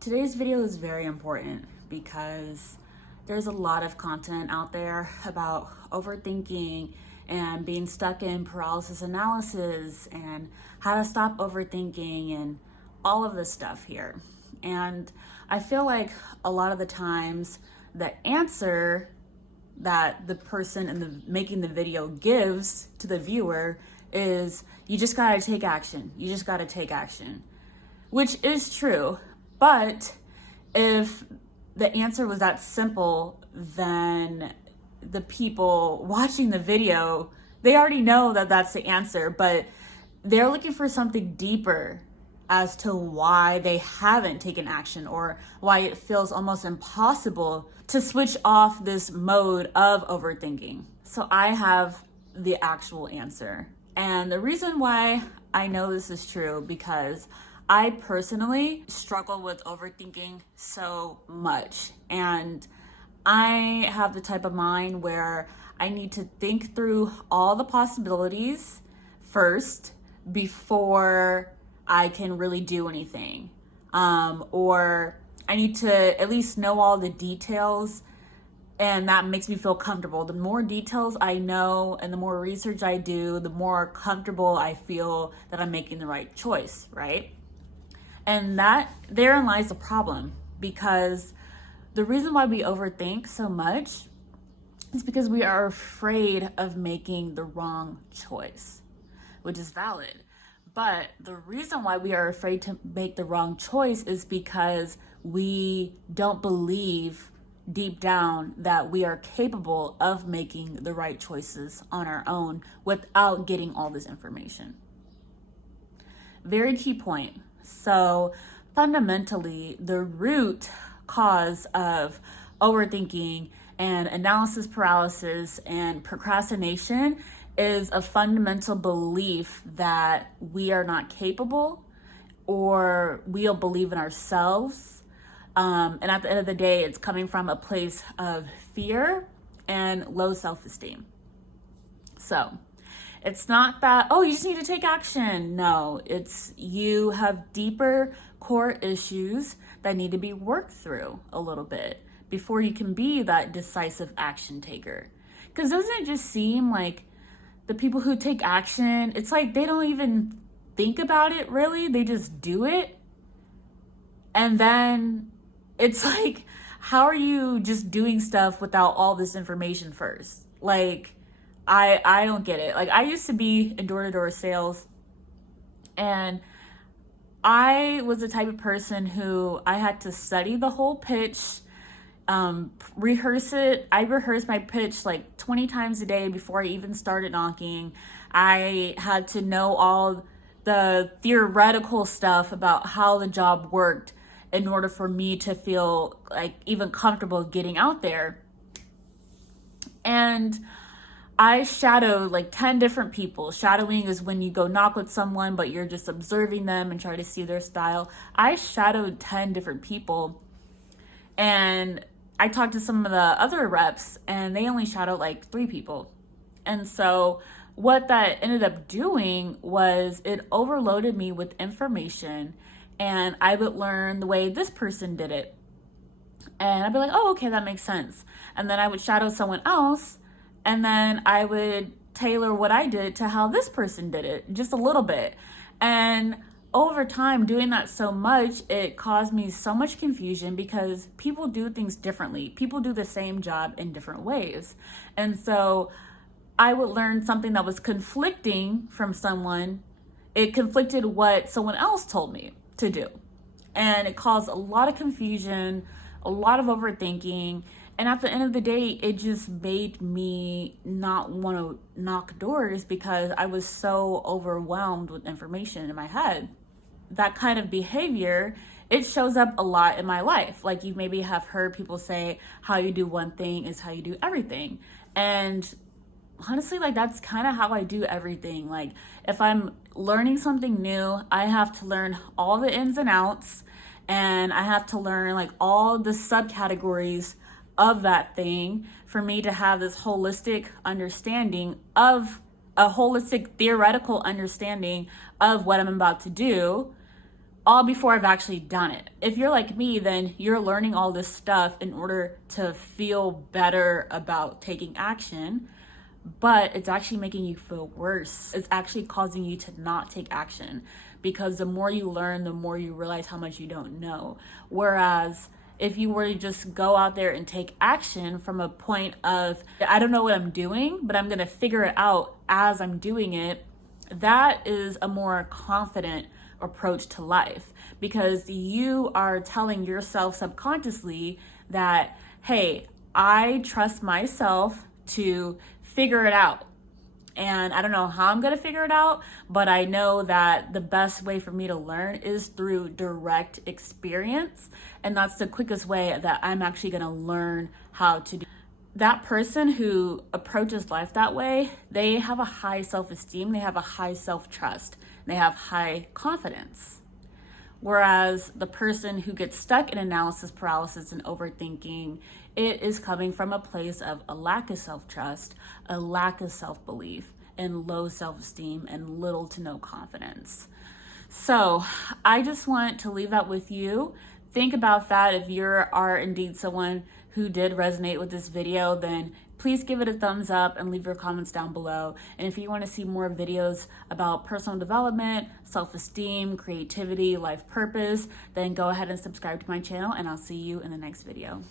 Today's video is very important because there's a lot of content out there about overthinking and being stuck in paralysis analysis and how to stop overthinking and all of this stuff here. And I feel like a lot of the times the answer that the person making the video gives to the viewer is, you just gotta take action. You just gotta take action, which is true. But if the answer was that simple, then the people watching the video, they already know that that's the answer, but they're looking for something deeper as to why they haven't taken action or why it feels almost impossible to switch off this mode of overthinking. So I have the actual answer. And the reason why I know this is true, because I personally struggle with overthinking so much. And I have the type of mind where I need to think through all the possibilities first before I can really do anything. Or I need to at least know all the details, and that makes me feel comfortable. The more details I know and the more research I do, the more comfortable I feel that I'm making the right choice, right? And therein lies the problem, because the reason why we overthink so much is because we are afraid of making the wrong choice, which is valid. But the reason why we are afraid to make the wrong choice is because we don't believe deep down that we are capable of making the right choices on our own without getting all this information. Very key point. So fundamentally, the root cause of overthinking and analysis paralysis and procrastination is a fundamental belief that we are not capable, or we don't believe in ourselves. And at the end of the day, it's coming from a place of fear and low self-esteem. So it's not that, oh, you just need to take action. No, it's you have deeper core issues that need to be worked through a little bit before you can be that decisive action taker. Because doesn't it just seem like the people who take action, it's like they don't even think about it really, they just do it. And then it's like, how are you just doing stuff without all this information first? Like, I don't get it. Like, I used to be in door-to-door sales, and I was the type of person who I had to study the whole pitch, rehearse it. I rehearsed my pitch like 20 times a day before I even started knocking. I had to know all the theoretical stuff about how the job worked in order for me to feel like even comfortable getting out there. And I shadowed like 10 different people. Shadowing is when you go knock with someone, but you're just observing them and try to see their style. I shadowed 10 different people, and I talked to some of the other reps, and they only shadowed like 3 people. And so what that ended up doing was it overloaded me with information, and I would learn the way this person did it. And I'd be like, oh, okay, that makes sense. And then I would shadow someone else, and then I would tailor what I did to how this person did it, just a little bit. And over time, doing that so much, it caused me so much confusion because people do things differently. People do the same job in different ways. And so I would learn something that was conflicting from someone. It conflicted what someone else told me to do. And it caused a lot of confusion, a lot of overthinking. And at the end of the day, it just made me not want to knock doors because I was so overwhelmed with information in my head. That kind of behavior, it shows up a lot in my life. Like, you maybe have heard people say, how you do one thing is how you do everything. And honestly, like, that's kind of how I do everything. Like, if I'm learning something new, I have to learn all the ins and outs, and I have to learn like all the subcategories of that thing for me to have this holistic understanding of a holistic theoretical understanding of what I'm about to do, all before I've actually done it. If you're like me, then you're learning all this stuff in order to feel better about taking action, but it's actually making you feel worse. It's actually causing you to not take action, because the more you learn, the more you realize how much you don't know. Whereas if you were to just go out there and take action from a point of, I don't know what I'm doing, but I'm gonna figure it out as I'm doing it, that is a more confident approach to life, because you are telling yourself subconsciously that, hey, I trust myself to figure it out. And I don't know how I'm going to figure it out, but I know that the best way for me to learn is through direct experience. And that's the quickest way that I'm actually going to learn how to do. That person who approaches life that way, they have a high self-esteem, they have a high self-trust, they have high confidence. Whereas the person who gets stuck in analysis paralysis and overthinking, it is coming from a place of a lack of self-trust, a lack of self-belief, and low self-esteem, and little to no confidence. So I just want to leave that with you. Think about that. If you are indeed someone who did resonate with this video, then please give it a thumbs up and leave your comments down below. And if you want to see more videos about personal development, self-esteem, creativity, life purpose, then go ahead and subscribe to my channel, and I'll see you in the next video.